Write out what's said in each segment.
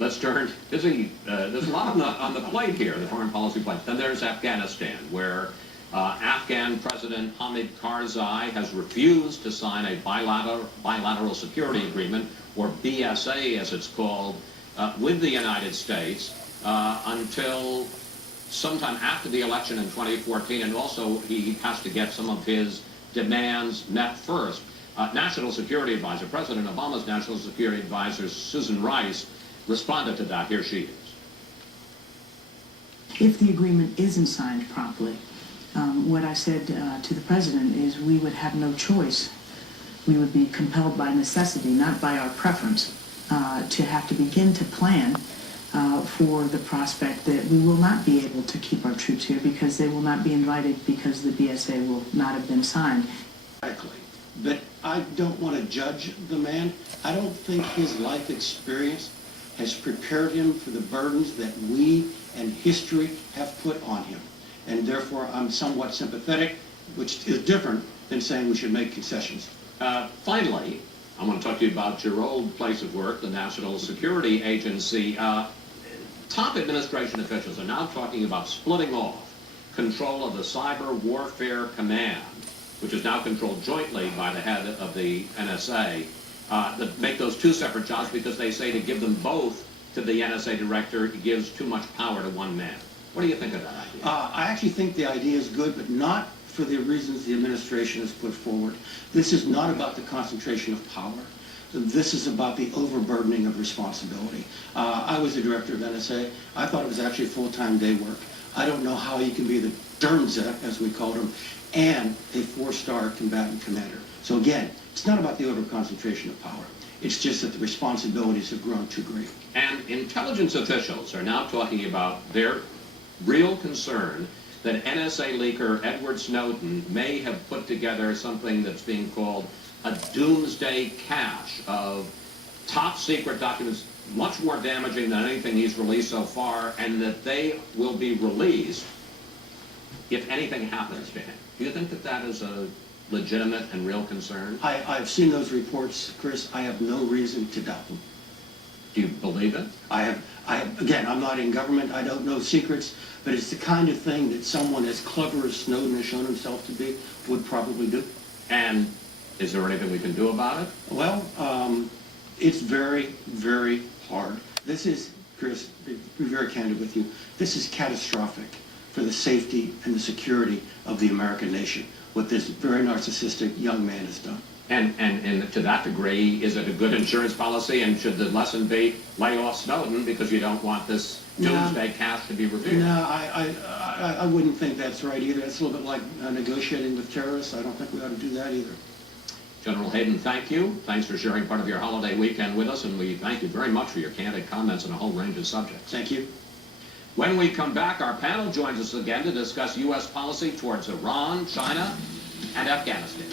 let's turn, there's a lot on the plate here, the foreign policy plate. Then there's Afghanistan, where Afghan President Hamid Karzai has refused to sign a bilateral security agreement, or BSA as it's called, with the United States until sometime after the election in 2014, and also he has to get some of his demands met first. National Security Advisor, President Obama's National Security Advisor, Susan Rice, responded to that. Here she is. If the agreement isn't signed promptly, what I said to the President is we would have no choice. We would be compelled by necessity, not by our preference, to have to begin to plan for the prospect that we will not be able to keep our troops here because they will not be invited because the BSA will not have been signed. But I don't want to judge the man. I don't think his life experience has prepared him for the burdens that we and history have put on him. And therefore, I'm somewhat sympathetic, which is different than saying we should make concessions. Finally, I want to talk to you about your old place of work, the National Security Agency. Top administration officials are now talking about splitting off control of the Cyber Warfare Command, which is now controlled jointly by the head of the NSA, that make those two separate jobs because they say to give them both to the NSA director gives too much power to one man. What do you think of that idea? I actually think the idea is good, but not for the reasons the administration has put forward. This is not about the concentration of power. This is about the overburdening of responsibility. I was the director of NSA. I thought it was actually full-time day work. I don't know how you can be the Dermzek, as we called him, and a four-star combatant commander. So again, it's not about the over-concentration of power. It's just that the responsibilities have grown too great. And intelligence officials are now talking about their real concern that NSA leaker Edward Snowden may have put together something that's being called a doomsday cache of top-secret documents, much more damaging than anything he's released so far, and that they will be released if anything happens to him. Do you think that that is a legitimate and real concern? I've seen those reports, Chris. I have no reason to doubt them. Do you believe it? Again, I'm not in government. I don't know secrets, but it's the kind of thing that someone as clever as Snowden has shown himself to be would probably do. And is there anything we can do about it? Well, it's very, very hard. This is, Chris, to be very candid with you, this is catastrophic for the safety and the security of the American nation, what this very narcissistic young man has done. And to that degree, is it a good insurance policy, and should the lesson be lay off Snowden because you don't want this doomsday cache to be revealed? No, I wouldn't think that's right either. It's a little bit like negotiating with terrorists. I don't think we ought to do that either. General Hayden, thank you. Thanks for sharing part of your holiday weekend with us, and we thank you very much for your candid comments on a whole range of subjects. Thank you. When we come back, our panel joins us again to discuss U.S. policy towards Iran, China, and Afghanistan.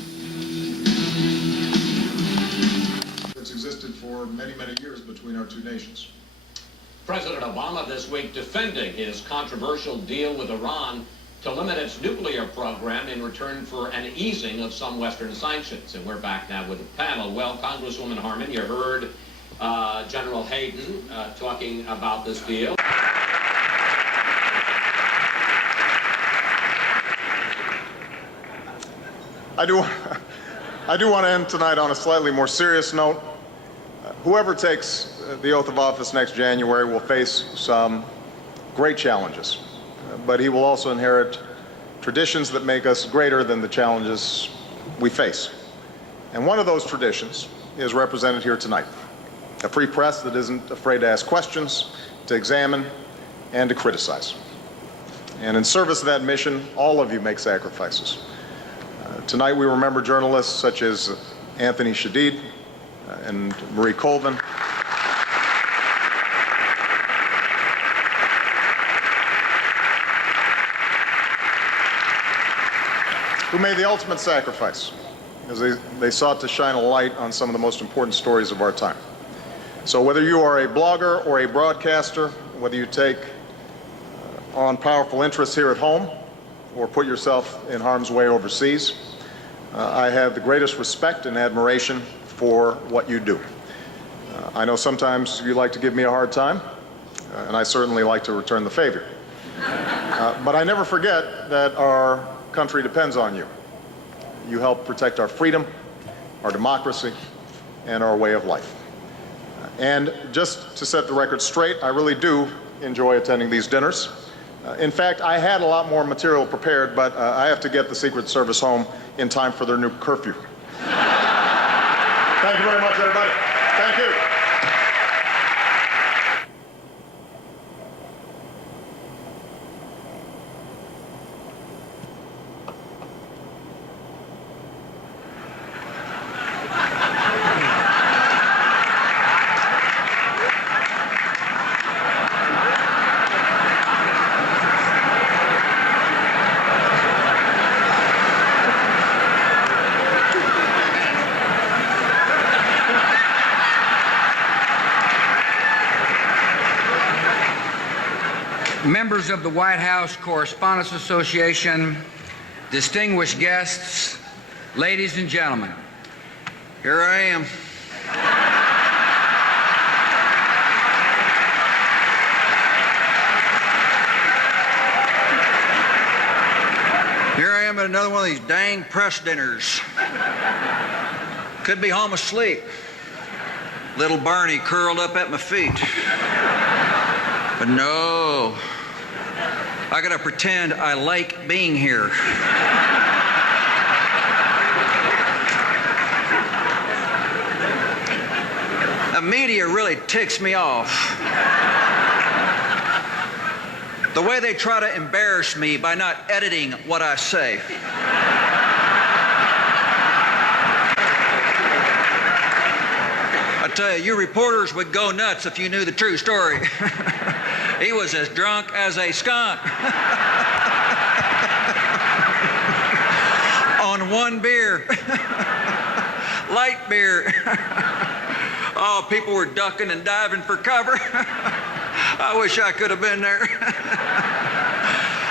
It's existed for many, many years between our two nations. President Obama this week defending his controversial deal with Iran to limit its nuclear program in return for an easing of some Western sanctions. And we're back now with the panel. Well, Congresswoman Harman, you heard General Hayden talking about this deal. I do want to end tonight on a slightly more serious note. Whoever takes the oath of office next January will face some great challenges, but he will also inherit traditions that make us greater than the challenges we face. And one of those traditions is represented here tonight. A free press that isn't afraid to ask questions, to examine, and to criticize. And in service of that mission, all of you make sacrifices. Tonight we remember journalists such as Anthony Shadid and Marie Colvin. Who made the ultimate sacrifice as they sought to shine a light on some of the most important stories of our time. So whether you are a blogger or a broadcaster, whether you take on powerful interests here at home or put yourself in harm's way overseas, I have the greatest respect and admiration for what you do. I know sometimes you like to give me a hard time, and I certainly like to return the favor. But I never forget that our country depends on you. You help protect our freedom, our democracy, and our way of life. And just to set the record straight, I really do enjoy attending these dinners. In fact, I had a lot more material prepared, but I have to get the Secret Service home in time for their new curfew. Thank you very much, everybody. Thank you. Members of the White House Correspondents Association, distinguished guests, ladies and gentlemen, here I am. Here I am at another one of these dang press dinners. Could be home asleep. Little Barney curled up at my feet. But no, I gotta pretend I like being here. The media really ticks me off. The way they try to embarrass me by not editing what I say. I tell you, you reporters would go nuts if you knew the true story. He was as drunk as a skunk. On one beer. Light beer. Oh, people were ducking and diving for cover. I wish I could have been there.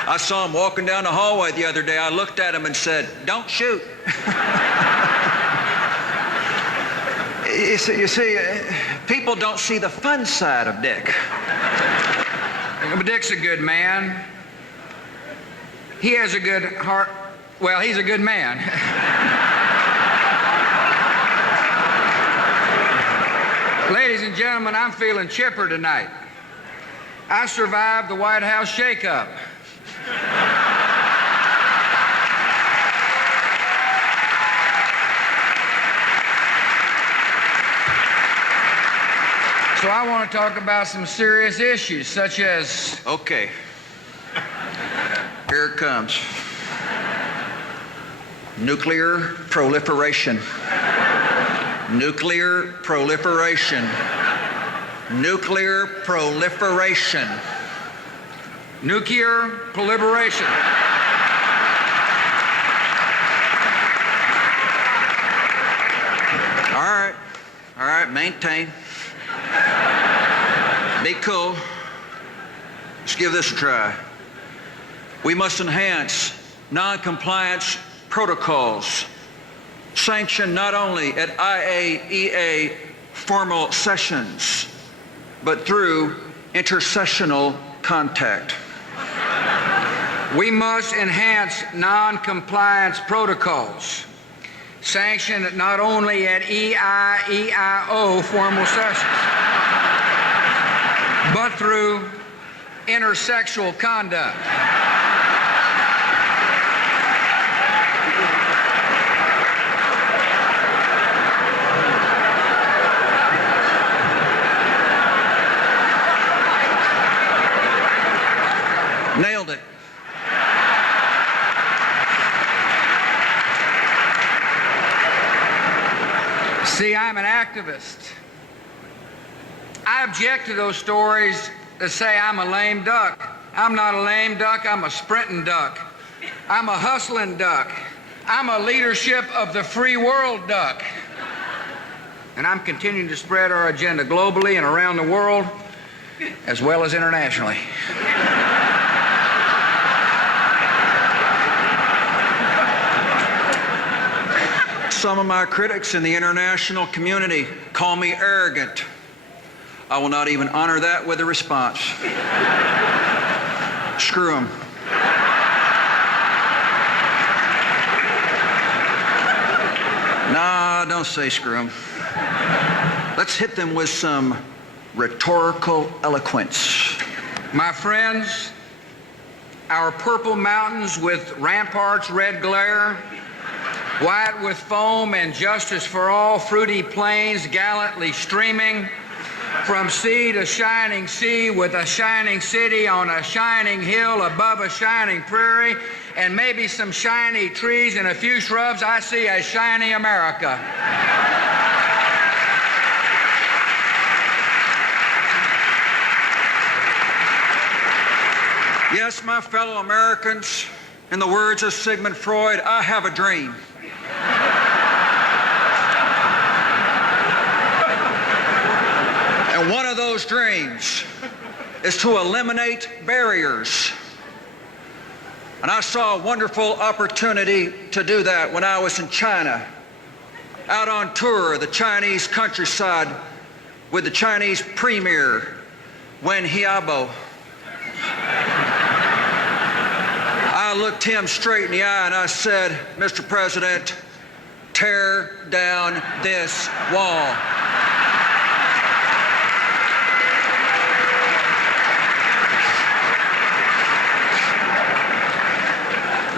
I saw him walking down the hallway the other day. I looked at him and said, "Don't shoot." You see, people don't see the fun side of Dick. But Dick's a good man. He has a good heart. Well, he's a good man. Ladies and gentlemen, I'm feeling chipper tonight. I survived the White House shakeup. So I want to talk about some serious issues, such as... Okay. Here it comes. Nuclear proliferation. Nuclear proliferation. Nuclear proliferation. Nuclear proliferation. All right, maintain. Be cool. Let's give this a try. We must enhance non-compliance protocols, sanctioned not only at IAEA formal sessions, but through intersessional contact. We must enhance non-compliance protocols, sanctioned not only at EIEIO formal sessions, but through intersexual conduct. Nailed it. See, I'm an activist. I object to those stories that say I'm a lame duck. I'm not a lame duck, I'm a sprinting duck. I'm a hustling duck. I'm a leadership of the free world duck. And I'm continuing to spread our agenda globally and around the world, as well as internationally. Some of my critics in the international community call me arrogant, I will not even honor that with a response. Screw them. Nah, don't say screw them. Let's hit them with some rhetorical eloquence. My friends, our purple mountains with ramparts, red glare, white with foam and justice for all, fruity plains gallantly streaming, from sea to shining sea with a shining city on a shining hill above a shining prairie, and maybe some shiny trees and a few shrubs, I see a shiny America. Yes, my fellow Americans, in the words of Sigmund Freud, I have a dream. And one of those dreams is to eliminate barriers. And I saw a wonderful opportunity to do that when I was in China, out on tour of the Chinese countryside with the Chinese premier, Wen Jiabo. I looked him straight in the eye and I said, Mr. President, tear down this wall.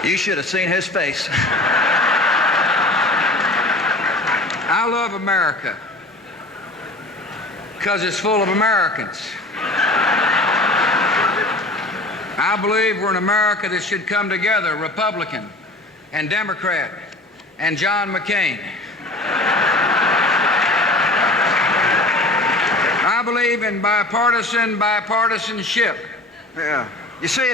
You should have seen his face. I love America because it's full of Americans. I believe we're an America that should come together, Republican and Democrat and John McCain. I believe in bipartisanship. Yeah. You see,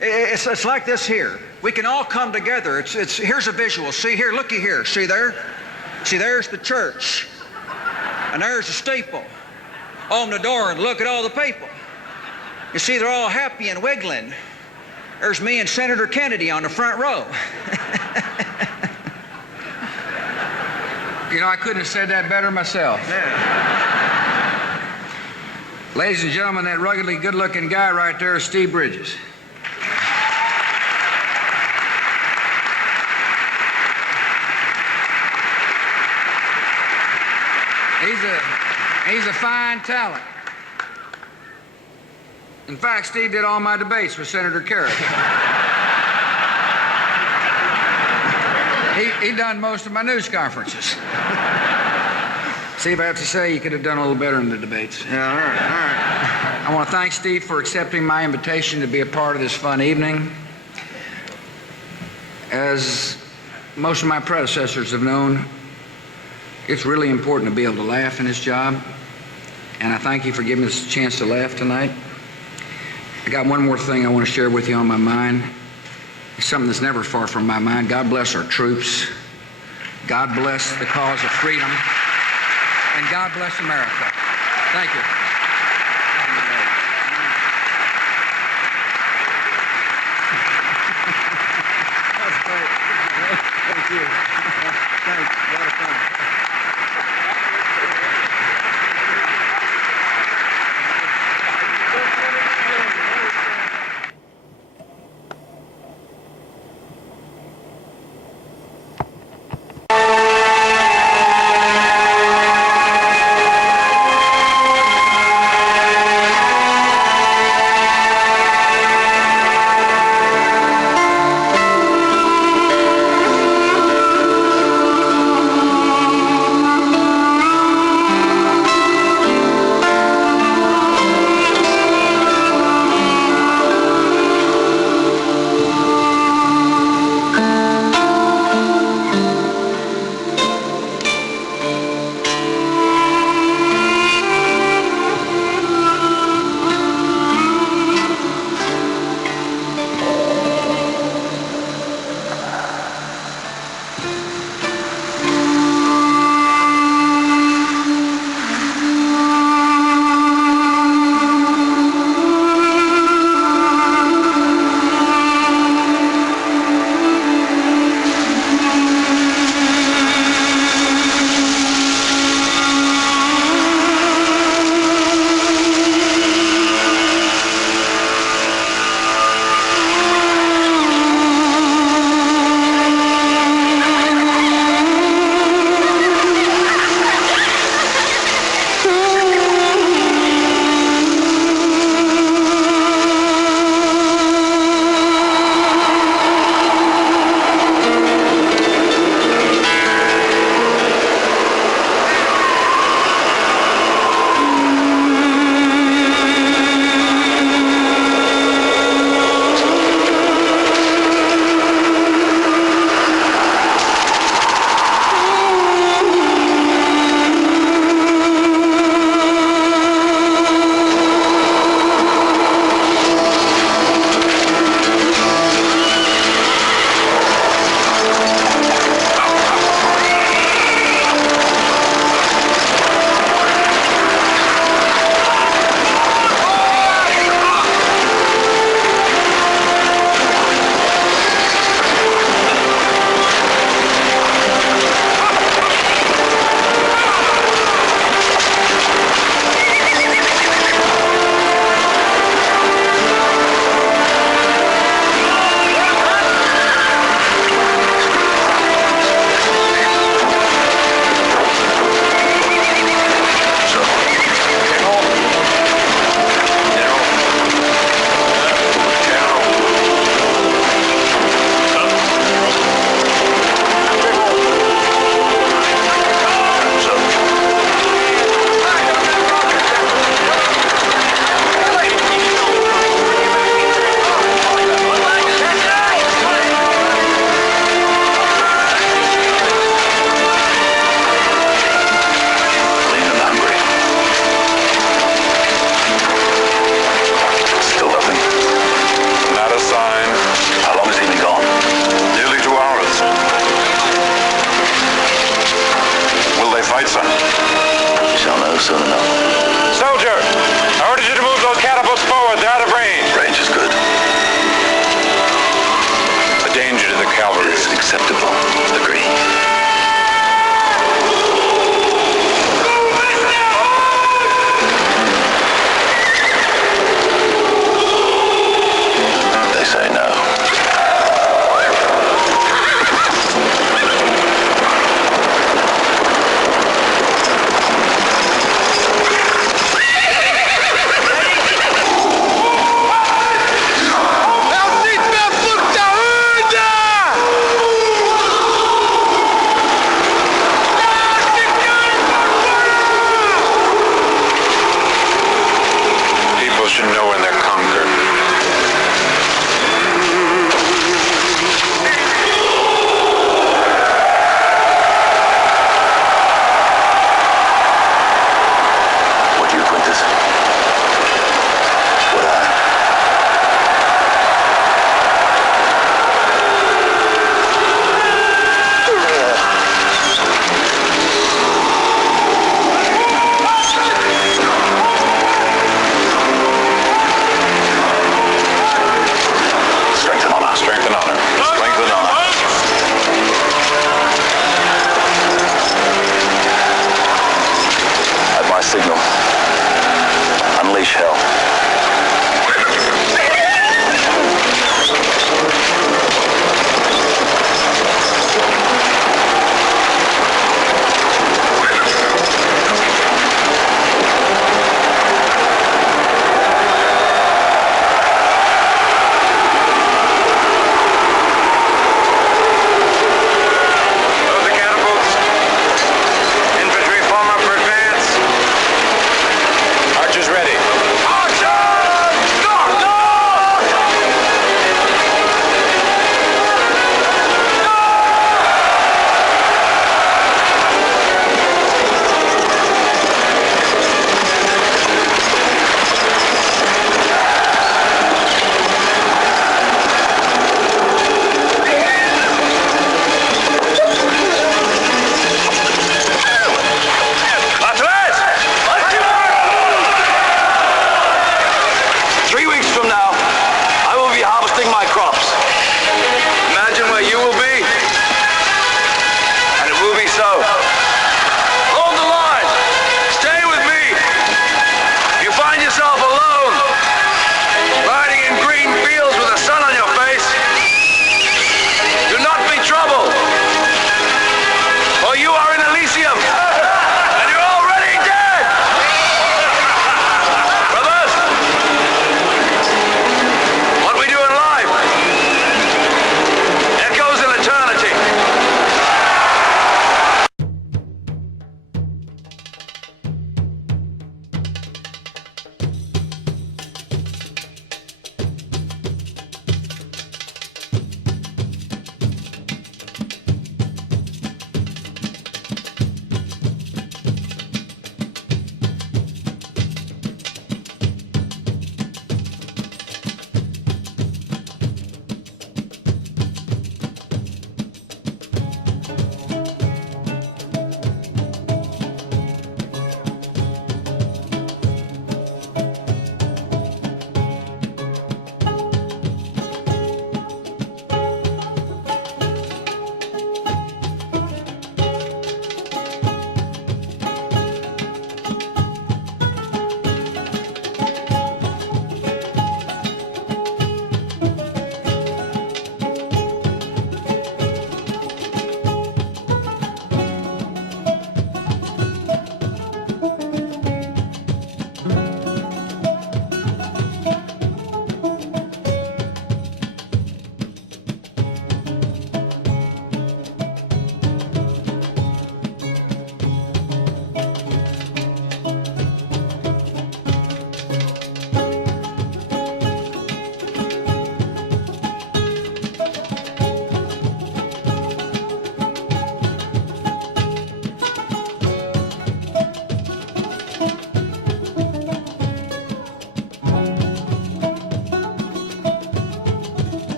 it's like this here. We can all come together. Here's a visual. See here, looky here. See there? See, there's the church. And there's the steeple. Open the door and look at all the people. You see, they're all happy and wiggling. There's me and Senator Kennedy on the front row. You know, I couldn't have said that better myself. Yeah. Ladies and gentlemen, that ruggedly good-looking guy right there is Steve Bridges. He's a fine talent. In fact, Steve did all my debates with Senator Kerry. He done most of my news conferences. Steve, I have to say, you could have done a little better in the debates. Yeah, all right. I want to thank Steve for accepting my invitation to be a part of this fun evening. As most of my predecessors have known, it's really important to be able to laugh in this job, and I thank you for giving us a chance to laugh tonight. I got one more thing I want to share with you on my mind. It's something that's never far from my mind. God bless our troops. God bless the cause of freedom. And God bless America. Thank you. That's great. Thank you. Thanks. A lot of fun.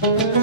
Thank you.